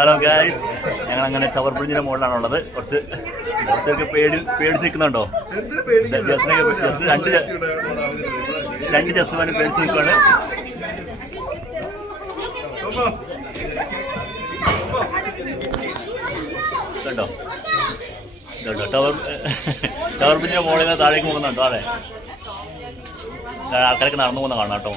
Hello guys, ഞങ്ങൾ അങ്ങനെ tower ബ്രിഡ്ജിന്റെ മുകളിലാണുള്ളത്. കുറച്ചൊക്കെ പേടിച്ച് നിൽക്കുന്നുണ്ടോ? രണ്ട് ജസ്റ്റുമാരും പേടിച്ച് നിൽക്കുകയാണ്. കണ്ടോ ടവർ ബ്രിഡ്ജിന്റെ മുകളിൽ നിന്ന് താഴേക്ക് പോകുന്നുണ്ടോ? അതെ, ആൾക്കാരൊക്കെ നടന്നു പോകുന്ന കാണാം കേട്ടോ.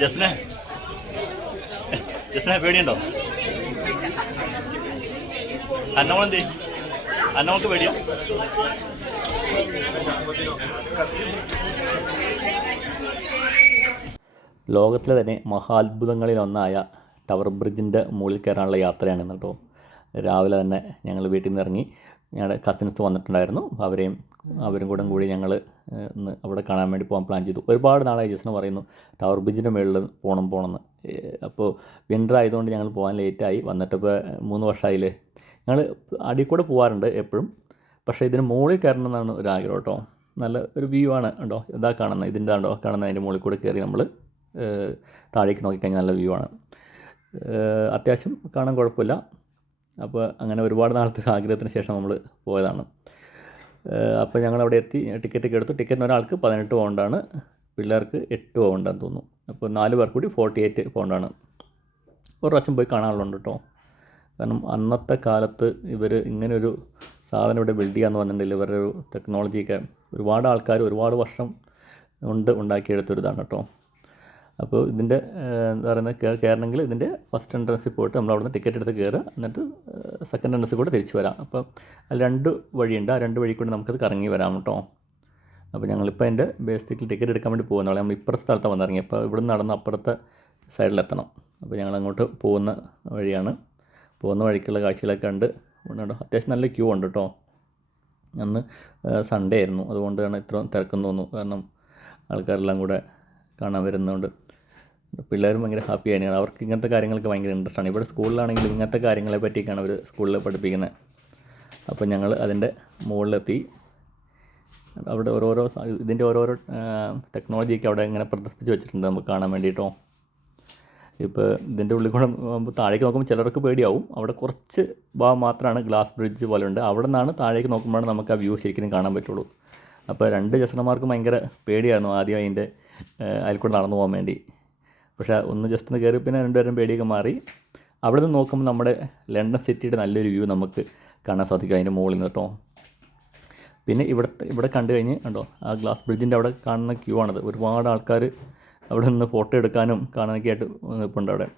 ജസ്നെ പേടിയുണ്ടോ? അന്നമോൾക്ക് പേടിയോ? ലോകത്തിലെ തന്നെ മഹാത്ഭുതങ്ങളിലൊന്നായ ടവർ ബ്രിഡ്ജിൻ്റെ മുകളിൽ കയറാനുള്ള യാത്രയാണ് കേട്ടോ. രാവിലെ തന്നെ ഞങ്ങൾ വീട്ടിൽ നിന്ന് ഇറങ്ങി. ഞങ്ങളുടെ കസിൻസ് വന്നിട്ടുണ്ടായിരുന്നു. അവരും കൂടി ഞങ്ങൾ അവിടെ കാണാൻ വേണ്ടി പോകാൻ പ്ലാൻ ചെയ്തു. ഒരുപാട് നാളായി ജസ്റ്റിന് പറയുന്നു ടവർ ബ്രിഡ്ജിൻ്റെ മുകളിൽ പോകണമെന്ന്. അപ്പോൾ വിൻ്റർ ആയതുകൊണ്ട് ഞങ്ങൾ പോകാൻ ലേറ്റായി. വന്നിട്ടിപ്പോൾ 3 വർഷമായില്ലേ. ഞങ്ങൾ അടിയിൽ കൂടെ പോകാറുണ്ട് എപ്പോഴും, പക്ഷേ ഇതിന് മുകളിൽ കയറണം എന്നാണ് ഒരു ആഗ്രഹം കേട്ടോ. നല്ല ഒരു വ്യൂ ആണ് കേട്ടോ. ഇതാ കാണുന്നത്, ഇതിൻ്റെ ആണ്ടോ കാണുന്നത്. അതിൻ്റെ മുകളിൽ കൂടെ കയറി നമ്മൾ താഴേക്ക് നോക്കിക്കഴിഞ്ഞാൽ നല്ല വ്യൂ ആണ്. അത്യാവശ്യം കാണാൻ കുഴപ്പമില്ല. അപ്പോൾ അങ്ങനെ ഒരുപാട് നാളത്തെ ആഗ്രഹത്തിന് ശേഷം നമ്മൾ പോയതാണ്. അപ്പോൾ ഞങ്ങളവിടെ എത്തി, ടിക്കറ്റൊക്കെ എടുത്തു. ടിക്കറ്റിന് ഒരാൾക്ക് 18 പൗണ്ടാണ്, പിള്ളേർക്ക് 8 പൗണ്ടാന്ന് തോന്നുന്നു. അപ്പോൾ 4 പേർ കൂടി 48 പൗണ്ടാണ്. ഒരു പ്രാവശ്യം പോയി കാണാനുള്ളത് കേട്ടോ. കാരണം അന്നത്തെ കാലത്ത് ഇവർ ഇങ്ങനൊരു സാധനം ഇവിടെ ബിൽഡ് ചെയ്യാമെന്ന് പറഞ്ഞിട്ടുണ്ടെങ്കിൽ ഇവരുടെ ഒരു ടെക്നോളജിയൊക്കെ ഒരുപാട് ആൾക്കാർ ഒരുപാട് വർഷം കൊണ്ട് ഉണ്ടാക്കിയെടുത്തൊരിതാണ് കേട്ടോ. അപ്പോൾ ഇതിൻ്റെ എന്താ പറയുന്നത്, കയറണമെങ്കിൽ ഇതിൻ്റെ ഫസ്റ്റ് എൻട്രൻസിൽ പോയിട്ട് നമ്മൾ അവിടെ നിന്ന് ടിക്കറ്റ് എടുത്ത് കയറുക, എന്നിട്ട് സെക്കൻഡ് എൻട്രൻസിൽ കൂടെ തിരിച്ച് വരാം. അപ്പോൾ അതിൽ 2 വഴിയുണ്ട്. ആ 2 വഴി കൂടി നമുക്കത് കറങ്ങി വരാം കേട്ടോ. അപ്പോൾ ഞങ്ങളിപ്പോൾ അതിൻ്റെ ബേസിക്കലി ടിക്കറ്റ് എടുക്കാൻ വേണ്ടി പോകുന്നതാണ്. നമ്മൾ ഇപ്പുറത്തെ സ്ഥലത്താണ് വന്നിറങ്ങി. അപ്പോൾ ഇവിടെ നിന്ന് നടന്ന് അപ്പുറത്തെ സൈഡിലെത്തണം. അപ്പോൾ ഞങ്ങൾ അങ്ങോട്ട് പോകുന്ന വഴിയാണ്. പോകുന്ന വഴിക്കുള്ള കാഴ്ചകളൊക്കെ കണ്ട് അത്യാവശ്യം നല്ല ക്യൂ ഉണ്ട് കേട്ടോ. അന്ന് സൺഡേ ആയിരുന്നു, അതുകൊണ്ടാണ് ഇത്ര തിരക്കെന്ന് തോന്നുന്നു. കാരണം ആൾക്കാരെല്ലാം കൂടെ കാണാൻ വരുന്നതുകൊണ്ട് പിള്ളേരും ഭയങ്കര ഹാപ്പി ആയിരുന്നു. അവർക്ക് ഇങ്ങനത്തെ കാര്യങ്ങൾക്ക് ഭയങ്കര ഇൻട്രസ്റ്റ് ആണ്. ഇവിടെ സ്കൂളിലാണെങ്കിലും ഇങ്ങനത്തെ കാര്യങ്ങളെ പറ്റിയൊക്കെയാണ് അവർ സ്കൂളിൽ പഠിപ്പിക്കുന്നത്. അപ്പോൾ ഞങ്ങൾ അതിൻ്റെ മുകളിലെത്തി. അവിടെ ഇതിൻ്റെ ഓരോരോ ടെക്നോളജിയൊക്കെ അവിടെ ഇങ്ങനെ പ്രദർശിപ്പിച്ച് വെച്ചിട്ടുണ്ട് നമുക്ക് കാണാൻ വേണ്ടിയിട്ടോ. ഇപ്പോൾ ഇതിൻ്റെ ഉള്ളിൽ കൂടെ താഴേക്ക് നോക്കുമ്പോൾ ചിലർക്ക് പേടിയാവും. അവിടെ കുറച്ച് ഭാഗം മാത്രമാണ് ഗ്ലാസ് ബ്രിഡ്ജ് പോലെ ഉണ്ട്. അവിടെ നിന്നാണ് താഴേക്ക് നോക്കുമ്പോഴാണ് നമുക്ക് ആ വ്യൂ ശരിക്കും കാണാൻ പറ്റുള്ളൂ. അപ്പോൾ 2 ജസ്റ്റിന്മാർക്ക് ഭയങ്കര പേടിയായിരുന്നു ആദ്യം അതിൽ കൂടെ നടന്നു പോകാൻ വേണ്ടി. പക്ഷേ ഒന്ന് ജസ്റ്റ് ഒന്ന് കയറി പിന്നെ 2 പേരും പേടിയൊക്കെ മാറി. അവിടെ നിന്ന് നോക്കുമ്പോൾ നമ്മുടെ ലണ്ടൻ സിറ്റിയുടെ നല്ലൊരു വ്യൂ നമുക്ക് കാണാൻ സാധിക്കും അതിൻ്റെ മുകളിൽ നിന്ന് കേട്ടോ. പിന്നെ ഇവിടെ കണ്ടു കഴിഞ്ഞ് കണ്ടോ, ആ ഗ്ലാസ് ബ്രിഡ്ജിൻ്റെ അവിടെ കാണുന്ന ക്യൂ ആണത്. ഒരുപാട് ആൾക്കാർ അവിടെ നിന്ന് ഫോട്ടോ എടുക്കാനും കാണാനൊക്കെ ആയിട്ട് നിൽപ്പുണ്ട് അവിടെ.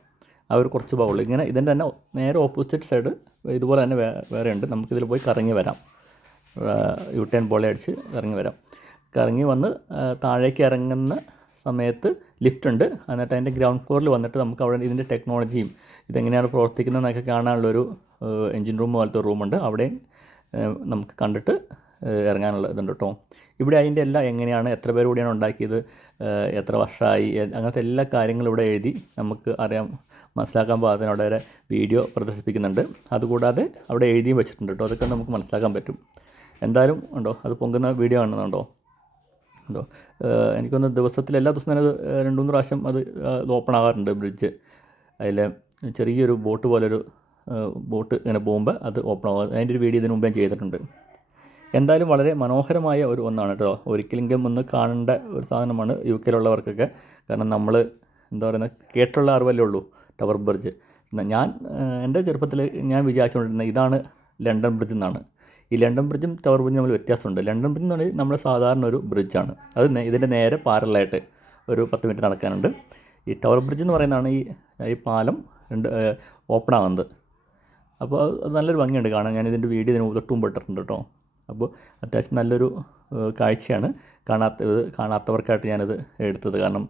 അവർ കുറച്ച് ഭാഗമുള്ളൂ. ഇങ്ങനെ ഇതിൻ്റെ തന്നെ നേരെ ഓപ്പോസിറ്റ് സൈഡ് ഇതുപോലെ തന്നെ വേറെ ഉണ്ട്. നമുക്കിതിൽ പോയി കറങ്ങി വരാം. U-turn പോലെ അടിച്ച് കറങ്ങി വരാം. കറങ്ങി വന്ന് താഴേക്ക് ഇറങ്ങുന്ന സമയത്ത് ലിഫ്റ്റ് ഉണ്ട്. എന്നിട്ട് അതിൻ്റെ ഗ്രൗണ്ട് ഫ്ലോറിൽ വന്നിട്ട് നമുക്ക് അവിടെ ഇതിൻ്റെ ടെക്നോളജിയും ഇതെങ്ങനെയാണ് പ്രവർത്തിക്കുന്നതെന്നൊക്കെ കാണാനുള്ളൊരു എൻജിൻ റൂം പോലത്തെ റൂമുണ്ട്. അവിടെ നമുക്ക് കണ്ടിട്ട് ഇറങ്ങാനുള്ള ഇതുണ്ട് കേട്ടോ. ഇവിടെ അതിൻ്റെ എല്ലാം എങ്ങനെയാണ്, എത്ര പേര് കൂടിയാണ് ഉണ്ടാക്കിയത്, എത്ര വർഷമായി, അങ്ങനത്തെ എല്ലാ കാര്യങ്ങളും ഇവിടെ എഴുതി നമുക്ക് മനസ്സിലാക്കാൻ പാകത്തിന് അവിടെ വരെ വീഡിയോ പ്രദർശിപ്പിക്കുന്നുണ്ട്. അതുകൂടാതെ അവിടെ എഴുതിയും വെച്ചിട്ടുണ്ട് കേട്ടോ. അതൊക്കെ നമുക്ക് മനസ്സിലാക്കാൻ പറ്റും. എന്തായാലും ഉണ്ടോ, അത് പൊങ്ങുന്ന വീഡിയോ കാണുന്നുണ്ടോ? ഉണ്ടോ? എനിക്കൊന്ന് ദിവസത്തിൽ എല്ലാ ദിവസവും ഞാനത് 2-3 പ്രാവശ്യം അത് ഓപ്പൺ ആകാറുണ്ട് ബ്രിഡ്ജ്. അതിൽ ചെറിയൊരു ബോട്ട് പോലൊരു ബോട്ട് ഇങ്ങനെ പോകുമ്പോൾ അത് ഓപ്പൺ ആകും. അതിൻ്റെ ഒരു വീഡിയോ ഇതിന് മുമ്പേ ചെയ്തിട്ടുണ്ട്. എന്തായാലും വളരെ മനോഹരമായ ഒന്നാണ് കേട്ടോ. ഒരിക്കലെങ്കിലും ഒന്ന് കാണേണ്ട ഒരു സാധനമാണ് UK-യിലുള്ളവർക്കൊക്കെ. കാരണം നമ്മൾ എന്താ പറയുന്നത്, കേട്ടുള്ള അറിവല്ലേ ഉള്ളൂ ടവർ ബ്രിഡ്ജ്. ഞാൻ എൻ്റെ ചെറുപ്പത്തിൽ ഞാൻ വിചാരിച്ചുകൊണ്ടിരുന്നത് ഇതാണ് ലണ്ടൻ ബ്രിഡ്ജ് എന്നാണ്. ഈ ലണ്ടൻ ബ്രിഡ്ജും ടവർ ബ്രിഡ്ജും തമ്മിൽ വ്യത്യാസമുണ്ട്. ലണ്ടൻ ബ്രിഡ്ജ് എന്ന് പറഞ്ഞാൽ നമ്മുടെ സാധാരണ ഒരു ബ്രിഡ്ജാണ്. അത് ഇതിൻ്റെ നേരെ പാരലായിട്ട് ഒരു 10 മിനിറ്റ് നടക്കാനുണ്ട്. ഈ ടവർ ബ്രിഡ്ജ് എന്ന് പറയുന്നതാണ് ഈ പാലം ഓപ്പൺ ആകുന്നത്. അപ്പോൾ അത് നല്ലൊരു ഭംഗിയുണ്ട് കാണാൻ. ഞാൻ ഇതിൻ്റെ വീഡിയോ ഇതിന് തൊട്ട് മുമ്പ് ഇട്ടിട്ടുണ്ട് കേട്ടോ. അപ്പോൾ അത്യാവശ്യം നല്ലൊരു കാഴ്ചയാണ്. കാണാത്തവർക്കായിട്ട് ഞാനത് എടുത്തത്. കാരണം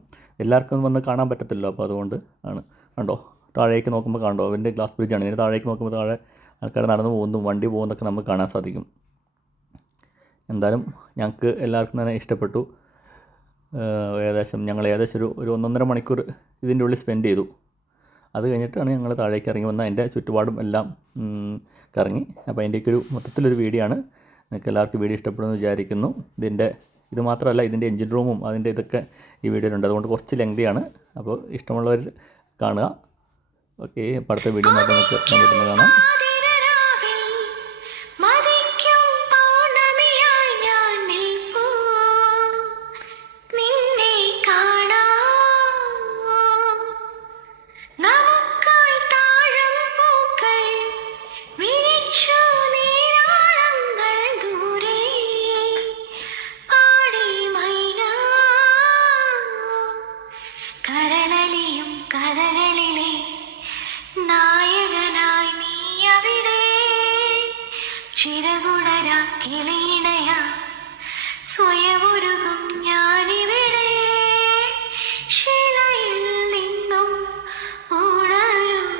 എല്ലാവർക്കും വന്ന് കാണാൻ പറ്റത്തില്ലല്ലോ. അപ്പോൾ അതുകൊണ്ട് ആണ്. കണ്ടോ, താഴേക്ക് നോക്കുമ്പോൾ കണ്ടോ, അതിൻ്റെ ഗ്ലാസ് ബ്രിഡ്ജാണ്. ഇതിന് താഴേക്ക് നോക്കുമ്പോൾ താഴെ ആൾക്കാർ നടന്നു പോകുന്നതും വണ്ടി പോകുന്നതൊക്കെ നമുക്ക് കാണാൻ സാധിക്കും. എന്തായാലും ഞങ്ങൾക്ക് എല്ലാവർക്കും തന്നെ ഇഷ്ടപ്പെട്ടു. ഞങ്ങൾ ഏകദേശം ഒരു 1.5 മണിക്കൂർ ഇതിൻ്റെ ഉള്ളിൽ സ്പെൻഡ് ചെയ്തു. അത് കഴിഞ്ഞിട്ടാണ് ഞങ്ങൾ താഴേക്ക് ഇറങ്ങി വന്ന് അതിൻ്റെ ചുറ്റുപാടും എല്ലാം കറങ്ങി. അപ്പോൾ അതിൻ്റെയൊക്കെ മൊത്തത്തിലൊരു വീഡിയോ ആണ്. നിങ്ങൾക്ക് എല്ലാവർക്കും വീഡിയോ ഇഷ്ടപ്പെടുമെന്ന് വിചാരിക്കുന്നു. ഇതിൻ്റെ ഇത് മാത്രമല്ല ഇതിൻ്റെ എൻജിൻ റൂമും അതിൻ്റെ ഇതൊക്കെ ഈ വീഡിയോയിലുണ്ട്. അതുകൊണ്ട് കുറച്ച് ലെങ്തിയാണ്. അപ്പോൾ ഇഷ്ടമുള്ളവർ കാണുക. ഓക്കെ, അപ്പോൾ അടുത്ത വീഡിയോ നമുക്ക് കാണാം. ചിരകുടരാ കിളിയിണയാ സ്വയമുരുകും ഞാനിവിടെ ശിലയിൽ നിന്നും ഉണരും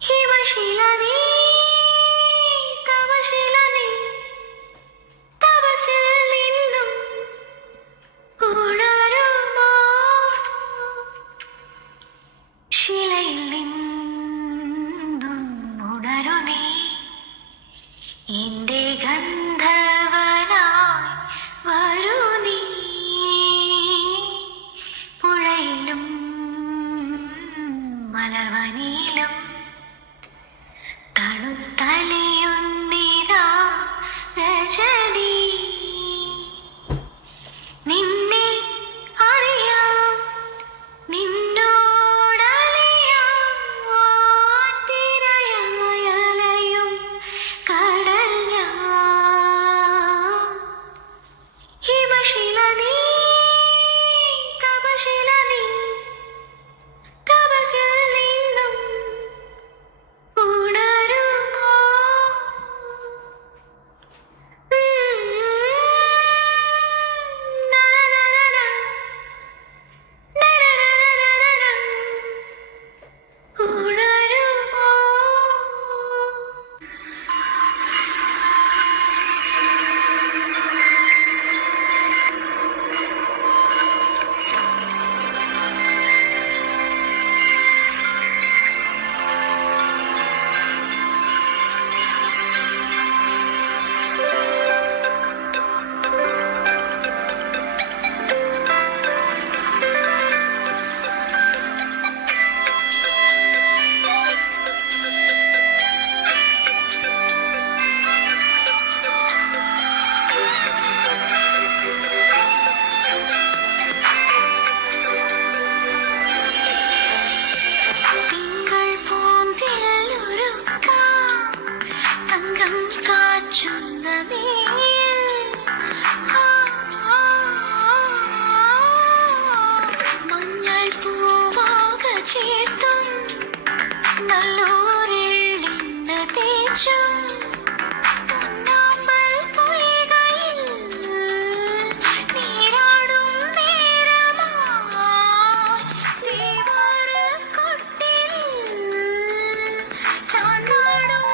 ഹിമശില നീ തവശില നീ തപസിൽ നിന്നും ഉണരുമോ ശിലയിൽ എന്റെ ഗന്ധർവനായി വരൂ നീ പുഴയിലും മലർവനിയിലും തണുത്തലിയുന്നിതാ രജനി നിന്നെ അറിയാം നിന്നോടലിയാം തിരയായലയും കടൽ ഹിമശില നീ തപശില നീ തപസിൽ നിന്നും ഉണരുമോ മഞ്ഞൾ പൂവാക ചേർത്തും നല്ലൂരിൽ നിന്ന് തേച്ചും പൊന്നാമ്പൽ പൊയ്കയിൽ നീരാടും നേരമായി ദേവാരക്കൊട്ടിൽ ചാന്നാടും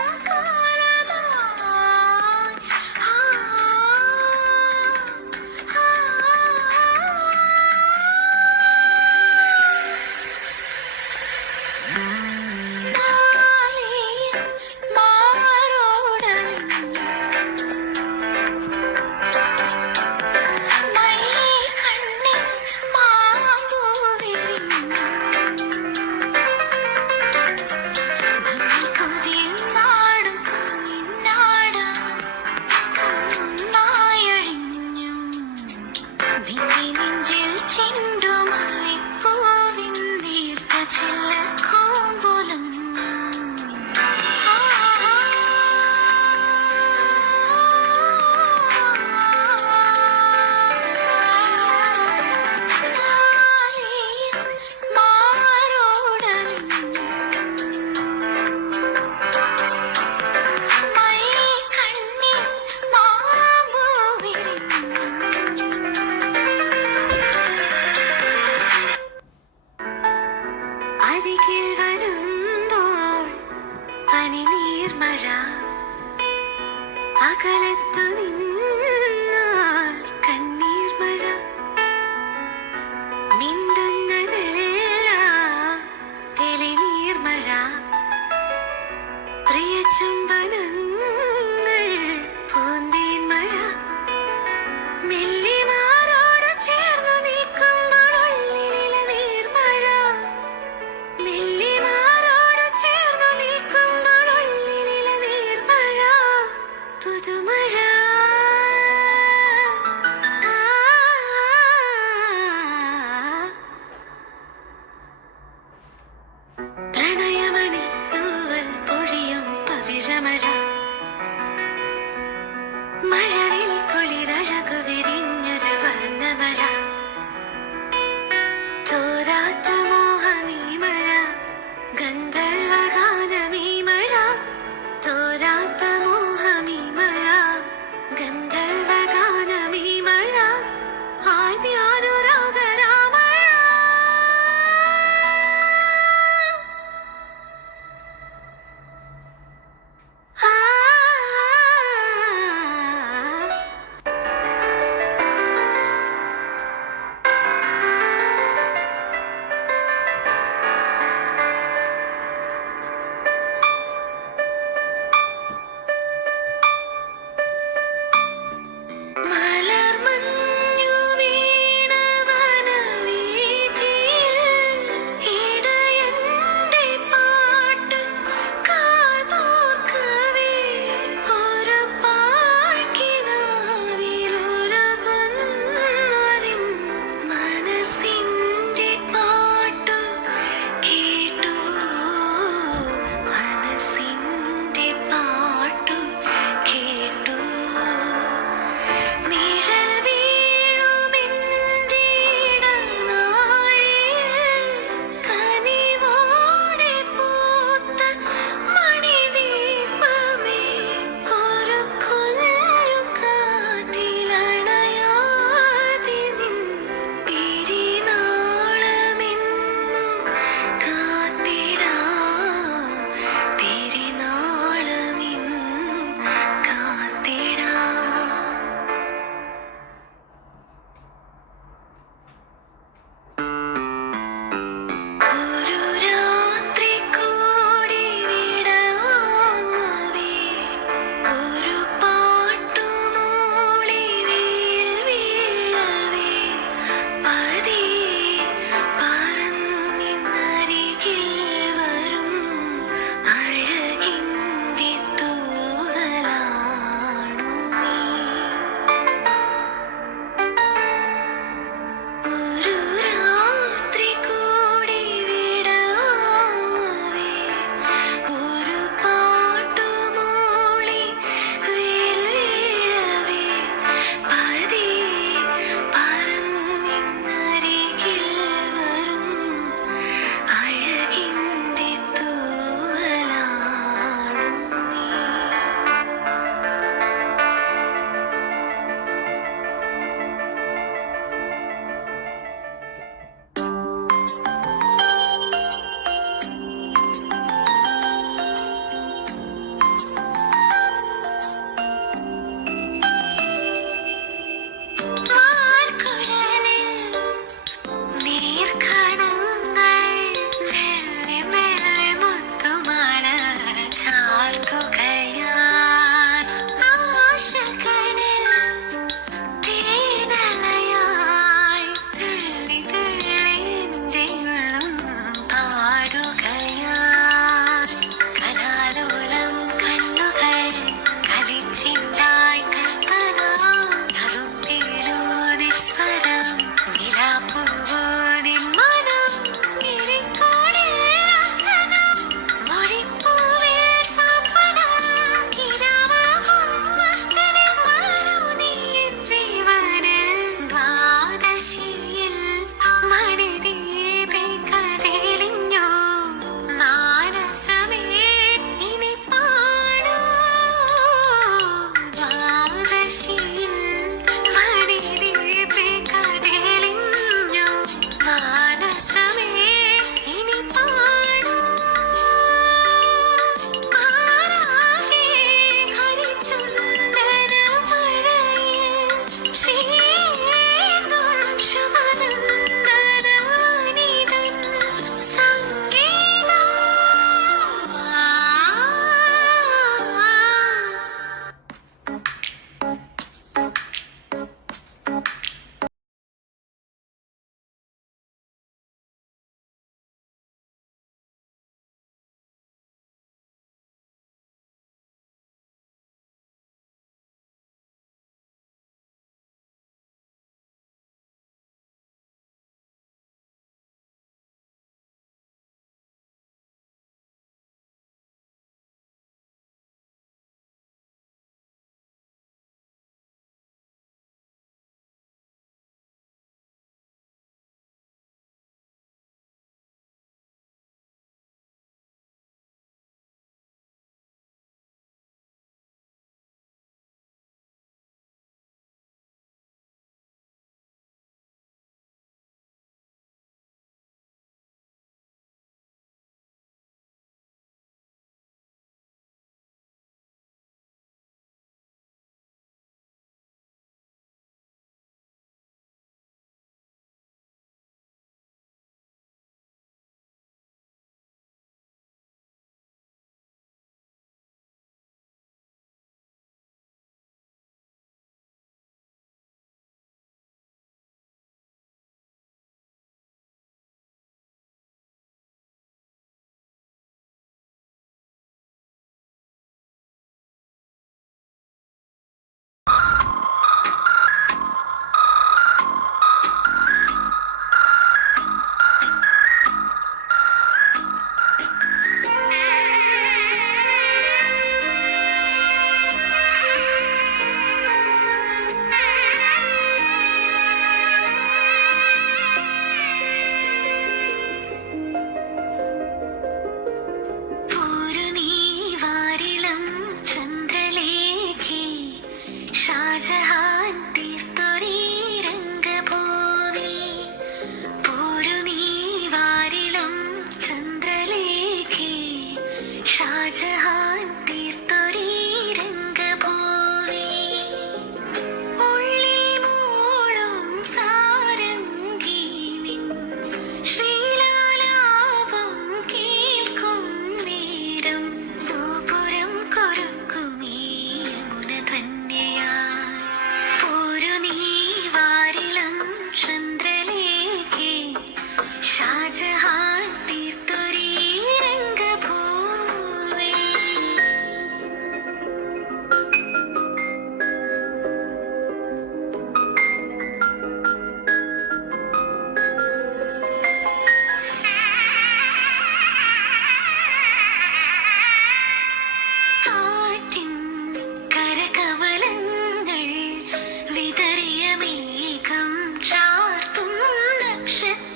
നക്ഷത്ര